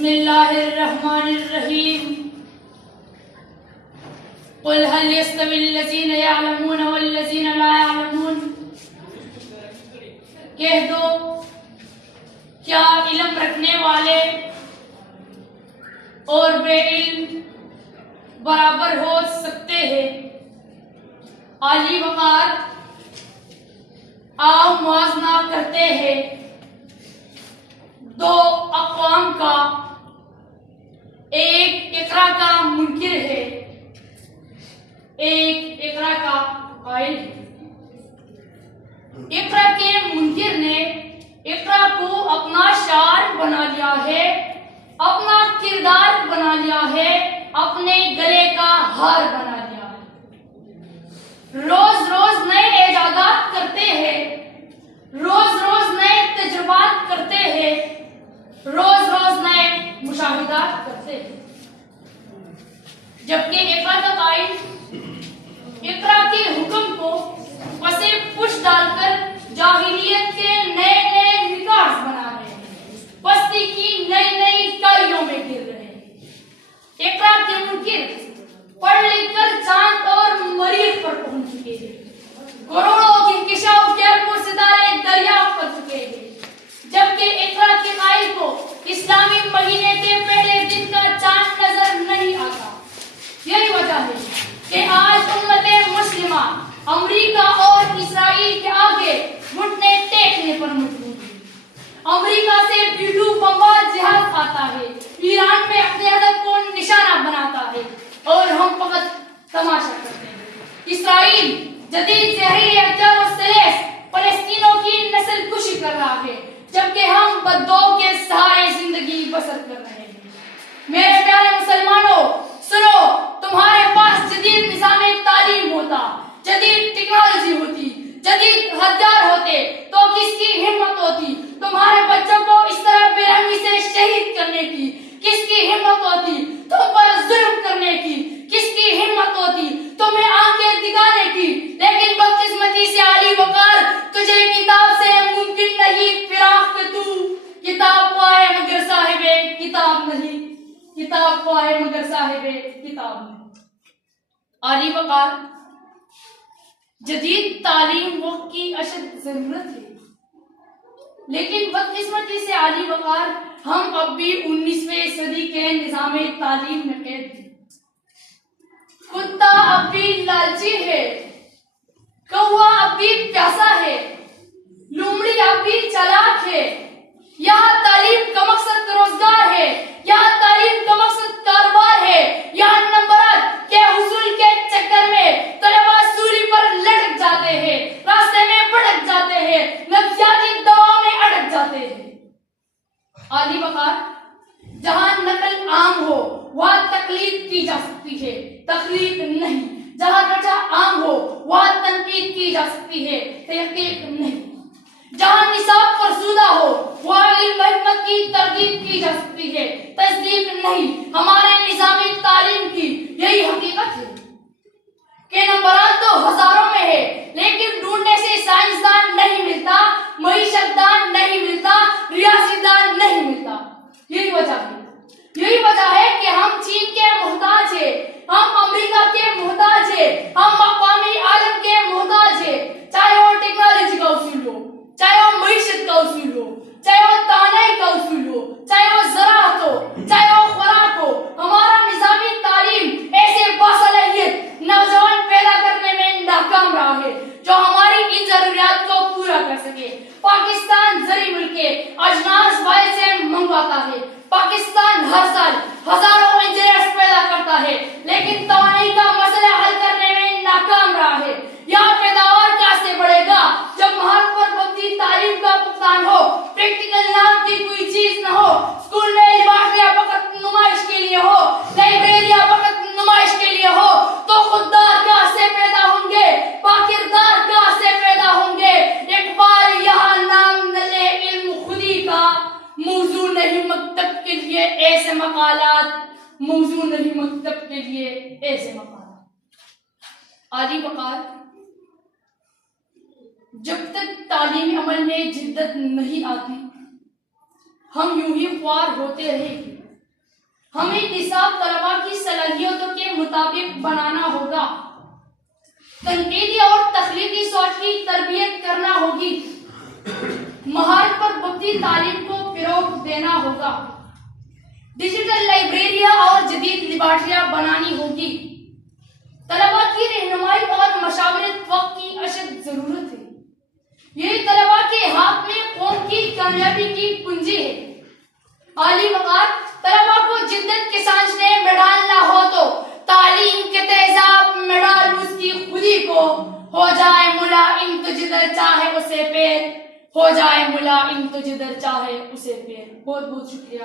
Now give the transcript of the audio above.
بسم اللہ الرحمن الرحیم قل هل يستوي الذين يعلمون والذين لا يعلمون کہہ دو کیا علم رکھنے والے اور بے علم برابر ہو سکتے ہیں؟ عالی وقار آؤ موازنہ کرتے ہیں دو اقوام کا، ایک اقرا کا منکر ہے، ایک اقرا کا قائل ہے۔ اقرا کے منکر نے اقرا کو اپنا شعار بنا لیا ہے، اپنا کردار بنا لیا ہے، اپنے گلے کا ہار بنا لیا ہے۔ روز روز نئے ایجادات کرتے ہیں، روز روز نئے تجربات کرتے ہیں، روز روز نئے مشاہدات کرتے ہیں، جبکہ اقرا کا قائل اقرا کے حکم کو پسے پش ڈال کر جاہلیت کے نئے نئے ریکارڈز بنا رہے ہیں، پستی کی نئی نئی اکائیوں میں گر رہے ہیں۔ اقرا کے منکر پڑھ لکھ کر چاند اور مریخ پر پہنچ چکے ہیں، کروڑوں کہکشاؤں کے اربوں ستارے دریافت کر چکے ہیں، جبکہ اقرا کے قائل کو اسلامی مہینے کے پہلے دن کا چاند نظر نہیں آتا۔ یہی وجہ ہے کہ آج امت مسلمہ امریکہ اور اسرائیل کے آگے گھٹنے ٹیکنے پر مجبور ہے۔ امریکہ سے B-2 بمبار جہاز آتا ہے، ایران میں اپنے ہدف کو نشانہ بناتا ہے اور ہم فقط تماشا کرتے ہیں۔ اسرائیل جدید زہریلی ہتھیار اور سلیس فلسطینوں کی نسل کشی کر رہا ہے، جبکہ ہم بددعاؤں کے سہارے زندگی بسر کر رہے ہیں۔ میرے پیارے مسلمانوں، سنو، تمہارے پاس جدید نظام تعلیم ہوتا، جدید ٹیکنالوجی ہوتی، جدید ہتھیار ہوتے تو کس کی ہمت ہوتی تمہارے بچوں کو اس طرح بے رحمی سے شہید کرنے کی؟ کس کی ہمت ہوتی تم پر ظلم کرنے کی؟ کس کی ہمت ہوتی تمہیں آنکھیں دکھانے کی؟ لیکن بدقسمتی سے علی وقار، تجھے کتاب سے ممکن نہیں فراق کہ تو کتاب پائے مگر صاحب کتاب نہیں، کتاب پائے مگر صاحب کتاب نہیں۔ علی وقار، جدید تعلیم وقت کی اشد ضرورت ہے، لیکن بدقسمتی سے علی وقار ہم اب بھی 19ویں صدی کے نظام تعلیم میں قید ہیں۔ کتا اب بھی لالچی ہے، کوا اب بھی پیاسا ہے، لومڑی اب بھی چالاک ہے۔ یہاں تعلیم کا مقصد روزگار ہے، یہاں تعلیم کا مقصد کاروبار ہے، یہاں نمبرات کے حصول کے چکر میں طلباء سولی پر لٹک جاتے ہیں، راستے میں بھٹک جاتے ہیں، نفسیاتی دوا میں اٹک جاتے ہیں۔ علی وقار، جہاں نقل عام ہو وہاں تقلید کی جا سکتی ہے، تخلیق نہیں۔ جہاں رچا عام ہو وہاں تنقید کی جا سکتی ہے، تحقیق نہیں۔ جہاں نصاب فرسودہ ہو وہاں علم و حکمت کی تردید کی جا سکتی ہے، تصدیق نہیں۔ ہمارے نظامی تعلیم کی یہی حقیقت ہے کہ نمبرات تو ہزاروں میں ہے، لیکن ڈھونڈنے سے سائنسدان نہیں ملتا، معیشت دان نہیں ملتا، ریاضی دان نہیں ملتا۔ یہی وجہ ہے کہ ہم چین کے محتاج ہیں، ہم امریکہ کے محتاج ہیں، ہم اقوام عالم کے محتاج ہیں، چاہے وہ ٹیکنالوجی کا اصول ہو، چاہے وہ معیشت کا اصول ہو، چاہے وہ توانائی کا اصول ہو، چاہے وہ زراعت ہو، چاہے وہ خوراک ہو۔ ہمارا نظامی تعلیم ایسے باصلاحیت نوجوان پیدا کرنے میں ناکام رہا ہے جو ہماری ان ضروریات کو پورا کر سکے۔ پاکستان زرعی ملک ہے، اجناس باہر سے منگواتا ہے۔ پاکستان ہر سال ہزاروں انجینئرز پیدا کرتا ہے، لیکن توانائی کا مسئلہ حل کرنے میں ناکام رہا ہے۔ یہاں پیداوار کیسے بڑھے گا جب مہارت پر مبنی تعلیم کا فقدان ہو، پریکٹیکل نام کی کوئی چیز نہ ہو، اسکول میں لیبارٹریاں فقط نمائش کے لیے ہو، لائبریریاں فقط نمائش کے لیے ہو، تو خوددار کہاں سے پیدا ہوں گے، باکردار کہاں سے پیدا ہوں گے؟ اقبال، یہاں نام نلے علم خودی کا موضوع نہیں مکتب کے لیے ایسے مقالات، موضوع نہیں مکتب کے لیے ایسے مقالات۔ علی وقار، جب تک تعلیمی عمل میں جدت نہیں آتی ہم یوں ہی خوار ہوتے رہیں گے۔ ہمیں نصاب طلباء کی صلاحیتوں کے مطابق بنانا ہوگا، تنقیدی اور تخلیقی سوچ کی تربیت کرنا ہوگی، مہارت پر مبنی تعلیم کو فروغ دینا ہوگا، ڈیجیٹل لائبریریاں اور جدید لیبارٹریاں بنانی ہوگی۔ طلباء کی رہنمائی اور مشاورت وقت کی اشد ضرورت ہے۔ یہ طلباء کے ہاتھ میں قوم کی کامیابی کی کنجی ہے۔ عالی وقار طلباء کو جدت کے سانچے میں ڈالنا ہو تو تعلیم کے تیزاب میں ڈال اس کی خودی کو، ہو جائے ملائم تو جدھر چاہے اسے پیر، ہو جائے ملائم تو جدھر چاہے اسے پیر۔ بہت بہت شکریہ۔